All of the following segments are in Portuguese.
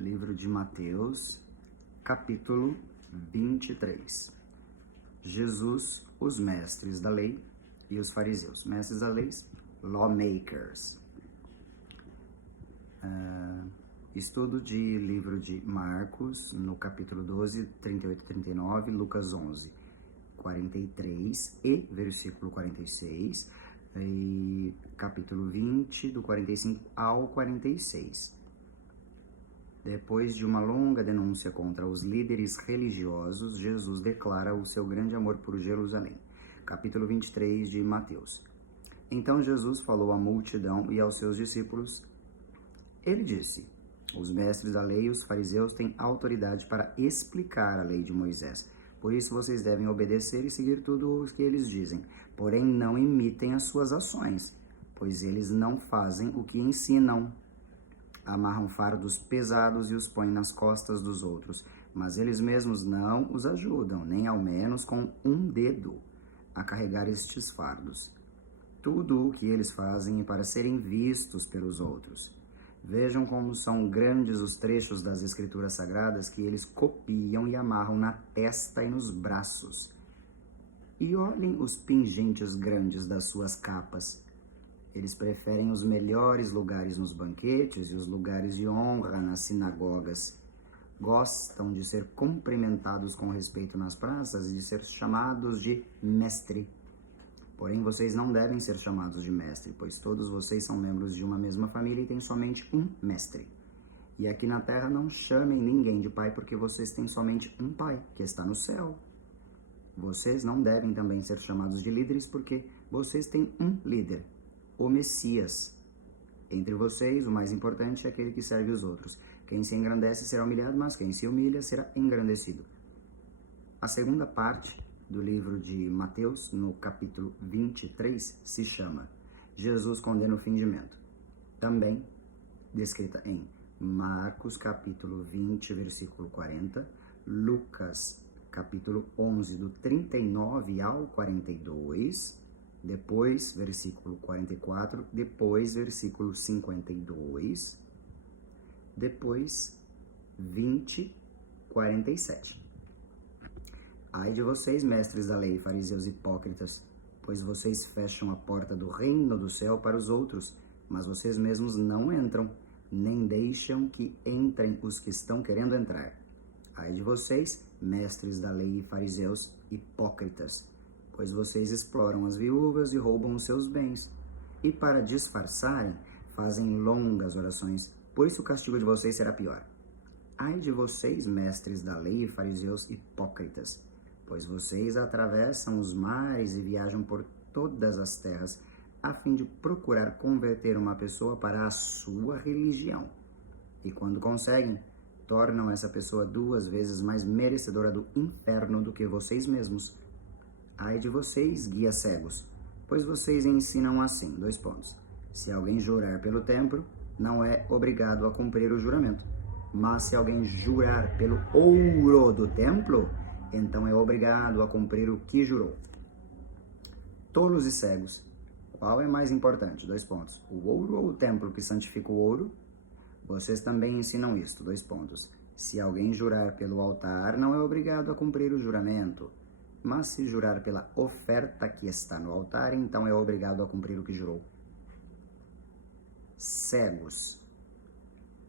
Livro de Mateus, capítulo 23. Jesus, os mestres da lei e os fariseus. Mestres da lei, lawmakers. Estudo de livro de Marcos, no capítulo 12, 38 e 39, Lucas 11, 43 e versículo 46, e capítulo 20, do 45 ao 46. Depois de uma longa denúncia contra os líderes religiosos, Jesus declara o seu grande amor por Jerusalém. Capítulo 23 de Mateus. Então Jesus falou à multidão e aos seus discípulos. Ele disse: os mestres da lei e os fariseus têm autoridade para explicar a lei de Moisés. Por isso vocês devem obedecer e seguir tudo o que eles dizem. Porém, não imitem as suas ações, pois eles não fazem o que ensinam. Amarram fardos pesados e os põem nas costas dos outros, mas eles mesmos não os ajudam, nem ao menos com um dedo, a carregar estes fardos. Tudo o que eles fazem é para serem vistos pelos outros. Vejam como são grandes os trechos das Escrituras Sagradas que eles copiam e amarram na testa e nos braços. E olhem os pingentes grandes das suas capas. Eles preferem os melhores lugares nos banquetes e os lugares de honra nas sinagogas. Gostam de ser cumprimentados com respeito nas praças e de ser chamados de mestre. Porém, vocês não devem ser chamados de mestre, pois todos vocês são membros de uma mesma família e têm somente um mestre. E aqui na terra não chamem ninguém de pai, porque vocês têm somente um pai, que está no céu. Vocês não devem também ser chamados de líderes, porque vocês têm um líder, o Messias. Entre vocês, o mais importante é aquele que serve os outros. Quem se engrandece será humilhado, mas quem se humilha será engrandecido. A segunda parte do livro de Mateus, no capítulo 23, se chama Jesus condena o fingimento. Também descrita em Marcos, capítulo 20, versículo 40, Lucas, capítulo 11, do 39 ao 42, depois versículo 44, depois versículo 52, depois 20, 47. Ai de vocês, mestres da lei, fariseus hipócritas, pois vocês fecham a porta do reino do céu para os outros, mas vocês mesmos não entram, nem deixam que entrem os que estão querendo entrar. Ai de vocês, mestres da lei e fariseus hipócritas, pois vocês exploram as viúvas e roubam os seus bens. E para disfarçarem, fazem longas orações, por isso o castigo de vocês será pior. Ai de vocês, mestres da lei e fariseus hipócritas, pois vocês atravessam os mares e viajam por todas as terras, a fim de procurar converter uma pessoa para a sua religião. E quando conseguem, tornam essa pessoa 2 vezes mais merecedora do inferno do que vocês mesmos. Ai de vocês, guias cegos, pois vocês ensinam assim, : se alguém jurar pelo templo, não é obrigado a cumprir o juramento. Mas se alguém jurar pelo ouro do templo, então é obrigado a cumprir o que jurou. Tolos e cegos, qual é mais importante? : o ouro ou o templo que santifica o ouro? Vocês também ensinam isto, : se alguém jurar pelo altar, não é obrigado a cumprir o juramento. Mas se jurar pela oferta que está no altar, então é obrigado a cumprir o que jurou. Cegos,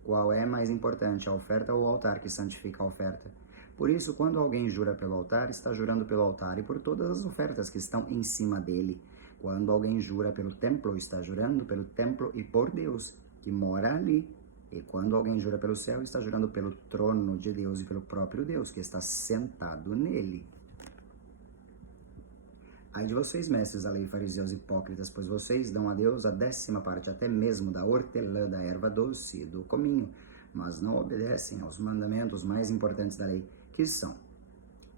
qual é mais importante, a oferta ou o altar que santifica a oferta? Por isso, quando alguém jura pelo altar, está jurando pelo altar e por todas as ofertas que estão em cima dele. Quando alguém jura pelo templo, está jurando pelo templo e por Deus, que mora ali. E quando alguém jura pelo céu, está jurando pelo trono de Deus e pelo próprio Deus, que está sentado nele. Ai de vocês, mestres da lei, fariseus hipócritas, pois vocês dão a Deus a 10ª parte, até mesmo da hortelã, da erva doce e do cominho, mas não obedecem aos mandamentos mais importantes da lei, que são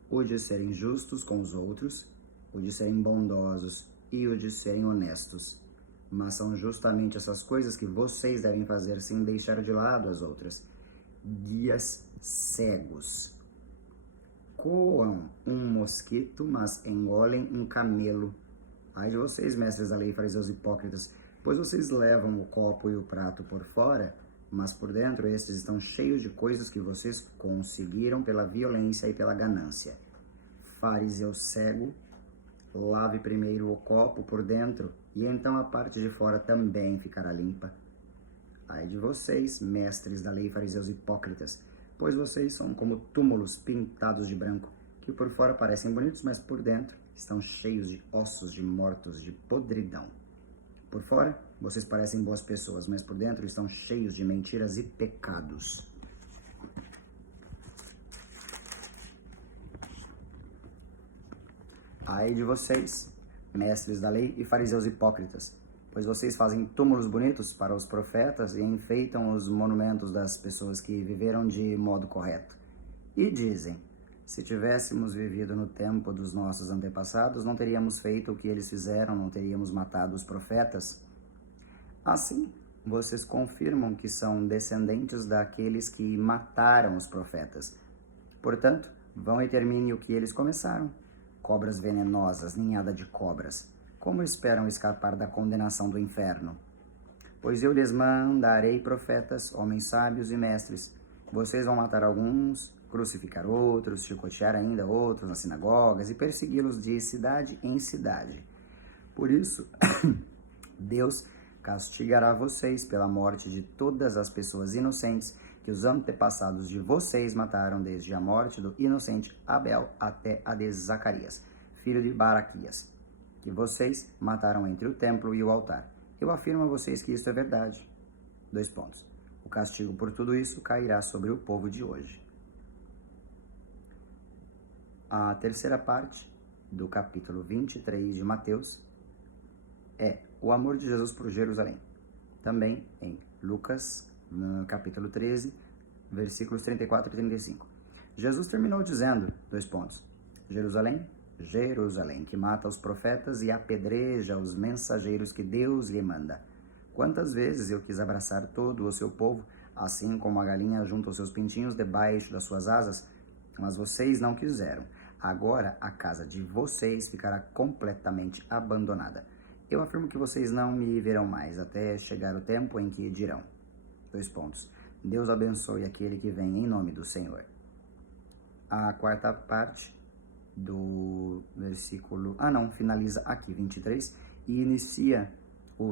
o de serem justos com os outros, o de serem bondosos e o de serem honestos. Mas são justamente essas coisas que vocês devem fazer sem deixar de lado as outras. Guias cegos. Coam um mosquito, mas engolem um camelo. Ai de vocês, mestres da lei, fariseus hipócritas, pois vocês levam o copo e o prato por fora, mas por dentro estes estão cheios de coisas que vocês conseguiram pela violência e pela ganância. Fariseu cego, lave primeiro o copo por dentro, e então a parte de fora também ficará limpa. Ai de vocês, mestres da lei, fariseus hipócritas, pois vocês são como túmulos pintados de branco, que por fora parecem bonitos, mas por dentro estão cheios de ossos de mortos, de podridão. Por fora, vocês parecem boas pessoas, mas por dentro estão cheios de mentiras e pecados. Ai de vocês, mestres da lei e fariseus hipócritas, pois vocês fazem túmulos bonitos para os profetas e enfeitam os monumentos das pessoas que viveram de modo correto. E dizem: se tivéssemos vivido no tempo dos nossos antepassados, não teríamos feito o que eles fizeram, não teríamos matado os profetas. Assim, vocês confirmam que são descendentes daqueles que mataram os profetas. Portanto, vão e terminem o que eles começaram. Cobras venenosas, ninhada de cobras, como esperam escapar da condenação do inferno? Pois eu lhes mandarei profetas, homens sábios e mestres. Vocês vão matar alguns, crucificar outros, chicotear ainda outros nas sinagogas e persegui-los de cidade em cidade. Por isso, Deus castigará vocês pela morte de todas as pessoas inocentes que os antepassados de vocês mataram, desde a morte do inocente Abel até a de Zacarias, filho de Baraquias, que vocês mataram entre o templo e o altar. Eu afirmo a vocês que isso é verdade. 2 pontos. O castigo por tudo isso cairá sobre o povo de hoje. A terceira parte do capítulo 23 de Mateus é o amor de Jesus por Jerusalém. Também em Lucas, no capítulo 13, versículos 34 e 35. Jesus terminou dizendo, 2 pontos, Jerusalém, Jerusalém, que mata os profetas e apedreja os mensageiros que Deus lhe manda. Quantas vezes eu quis abraçar todo o seu povo, assim como a galinha junta os seus pintinhos debaixo das suas asas, mas vocês não quiseram. Agora a casa de vocês ficará completamente abandonada. Eu afirmo que vocês não me verão mais, até chegar o tempo em que dirão. 2 pontos. Deus abençoe aquele que vem em nome do Senhor. A quarta parte do versículo... finaliza aqui, 23, e inicia o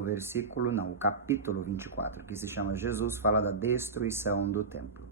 capítulo 24, que se chama Jesus fala da destruição do templo.